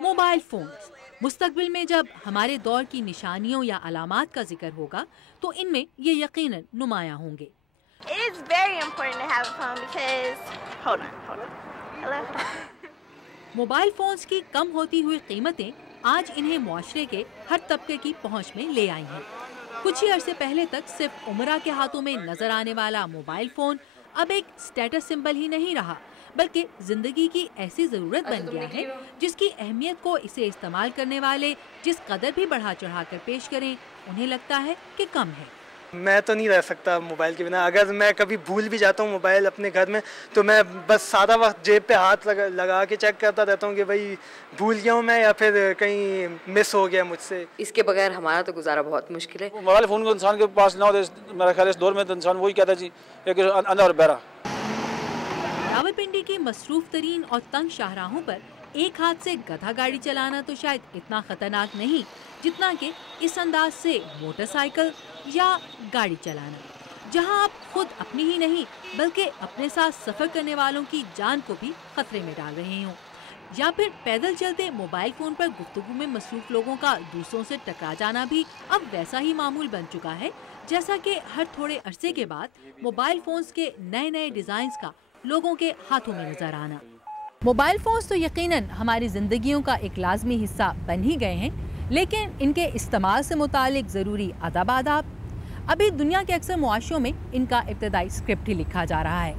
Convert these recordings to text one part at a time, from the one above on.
Mobile phones مستقبل میں جب ہمارے دور کی نشانیوں یا علامات کا ذکر ہوگا تو ان میں یہ یقیناً نمایاں ہوں گے۔ موبائل فونز کی کم ہوتی ہوئی قیمتیں آج انہیں معاشرے کے ہر طبقے کی پہنچ میں لے آئی ہیں۔ کچھ ہی عرصے پہلے تک صرف عمرہ کے ہاتھوں میں نظر آنے والا موبائل فون اب ایک اسٹیٹس سمبل ہی نہیں رہا بلکہ زندگی کی ایسی ضرورت بن گیا ہے جس کی اہمیت کو اسے استعمال کرنے والے جس قدر بھی بڑھا چڑھا کر پیش کریں انہیں لگتا ہے کہ کم ہے۔ میں تو نہیں رہ سکتا موبائل کے بنا۔ اگر میں کبھی بھول بھی جاتا ہوں موبائل اپنے گھر میں تو میں بس سادہ وقت جیب پہ ہاتھ لگا کے چیک کرتا رہتا ہوں کہ بھائی بھول گیا ہوں میں یا پھر کہیں مس ہو گیا مجھ سے۔ اس کے بغیر ہمارا تو گزارا بہت مشکل ہے۔ موبائل فون کو انسان کے پاس نہ ہو میرا خیال اس دور میں تو انسان وہی کہتا جی ایک اندھا اور بہرا۔ راولپنڈی کی مصروف ترین اور تنگ شاہراہوں پر ایک ہاتھ سے گدھا گاڑی چلانا تو شاید اتنا خطرناک نہیں جتنا کہ اس انداز سے موٹر سائیکل یا گاڑی چلانا، جہاں آپ خود اپنی ہی نہیں بلکہ اپنے ساتھ سفر کرنے والوں کی جان کو بھی خطرے میں ڈال رہے ہوں، یا پھر پیدل چلتے موبائل فون پر گفتگو میں مصروف لوگوں کا دوسروں سے ٹکرا جانا بھی اب ویسا ہی معمول بن چکا ہے جیسا کہ ہر تھوڑے عرصے کے بعد موبائل فونز کے نئے نئے ڈیزائنز کا لوگوں کے ہاتھوں میں نظر آنا۔ موبائل فونز تو یقیناً ہماری زندگیوں کا ایک لازمی حصہ بن ہی گئے ہیں، لیکن ان کے استعمال سے متعلق ضروری آداب ابھی دنیا کے اکثر معاشروں میں ان کا ابتدائی اسکرپٹ ہی لکھا جا رہا ہے۔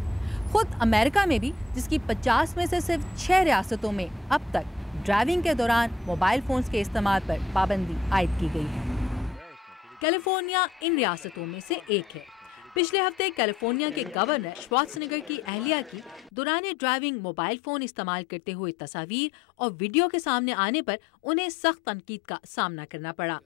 خود امریکہ میں بھی جس کی 50 میں سے صرف 6 ریاستوں میں اب تک ڈرائیونگ کے دوران موبائل فونز کے استعمال پر پابندی عائد کی گئی ہے۔ کیلیفورنیا ان ریاستوں میں سے ایک ہے۔ پچھلے ہفتے کیلیفورنیا کے گورنر شوارٹزنگر کی اہلیہ کی دوران ڈرائیونگ موبائل فون استعمال کرتے ہوئے تصاویر اور ویڈیو کے سامنے آنے پر انہیں سخت تنقید کا سامنا کرنا پڑا۔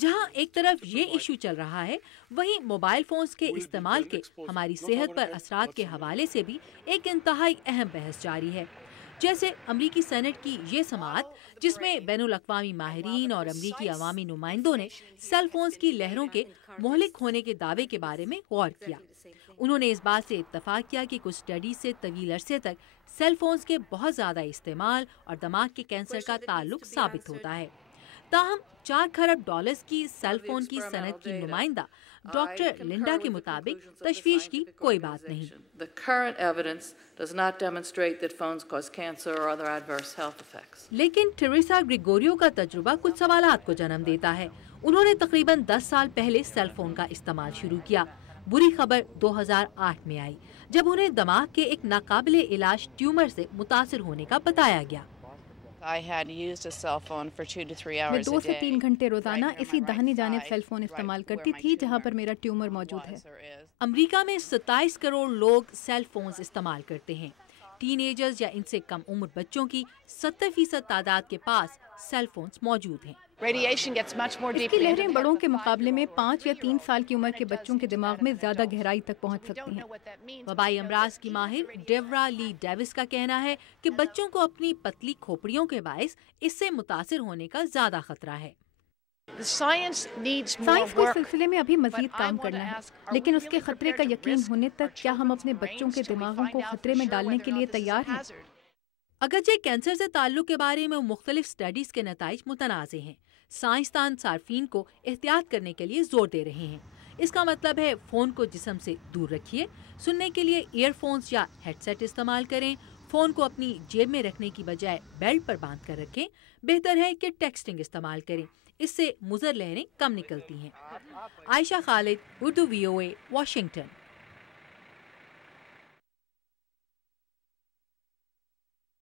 جہاں ایک طرف یہ ایشو چل رہا ہے، وہیں موبائل فونز کے استعمال کے ہماری صحت پر اثرات کے حوالے سے بھی ایک انتہائی اہم بحث جاری ہے۔ جیسے امریکی سینٹ کی یہ سماعت جس میں بین الاقوامی ماہرین اور امریکی عوامی نمائندوں نے سیل فونز کی لہروں کے مہلک ہونے کے دعوے کے بارے میں غور کیا۔ انہوں نے اس بات سے اتفاق کیا کہ کچھ اسٹڈیز سے طویل عرصے تک سیل فونز کے بہت زیادہ استعمال اور دماغ کے کینسر کا تعلق ثابت ہوتا ہے۔ تاہم 4 کھرب ڈالرز کی سیل فون کی صنعت کی نمائندہ ڈاکٹر لنڈا کے مطابق تشویش کی کوئی بات نہیں۔ لیکن ٹریسا گریگوریو کا تجربہ کچھ سوالات کو جنم دیتا ہے۔ انہوں نے تقریباً 10 سال پہلے سیل فون کا استعمال شروع کیا۔ بری خبر 2008 میں آئی جب انہیں دماغ کے ایک ناقابل علاج ٹیومر سے متاثر ہونے کا بتایا گیا۔ میں 2 سے 3 گھنٹے روزانہ اسی داہنی جانب سیل فون استعمال کرتی تھی جہاں پر میرا ٹیومر موجود ہے۔ امریکہ میں 27 کروڑ لوگ سیل فونز استعمال کرتے ہیں۔ ٹین ایجرز یا ان سے کم عمر بچوں کی 70% تعداد کے پاس سیل فونز موجود ہیں۔ اس کی لہریں بڑوں کے مقابلے میں 5 یا 3 سال کی عمر کے بچوں کے دماغ میں زیادہ گہرائی تک پہنچ سکتی ہیں۔ وبائی امراض کی ماہر ڈیورا لی ڈیوس کا کہنا ہے کہ بچوں کو اپنی پتلی کھوپڑیوں کے باعث اس سے متاثر ہونے کا زیادہ خطرہ ہے۔ سائنس کو اس سلسلے میں ابھی مزید کام کرنا ہے، لیکن اس کے خطرے کا یقین ہونے تک کیا ہم اپنے بچوں کے دماغوں کو خطرے میں ڈالنے کے لیے تیار ہیں؟ اگرچہ کینسر سے تعلق کے بارے میں مختلف اسٹڈیز کے نتائج متنازع ہیں، سائنسدان صارفین کو احتیاط کرنے کے لیے زور دے رہے ہیں۔ اس کا مطلب ہے فون کو جسم سے دور رکھیے، سننے کے لیے ایئر فونز یا ہیڈ سیٹ استعمال کریں، فون کو اپنی جیب میں رکھنے کی بجائے بیلٹ پر باندھ کر رکھیں، بہتر ہے کہ ٹیکسٹنگ استعمال کریں، اس سے مضر لہریں کم نکلتی ہیں۔ عائشہ خالد، اردو VOA، واشنگٹن۔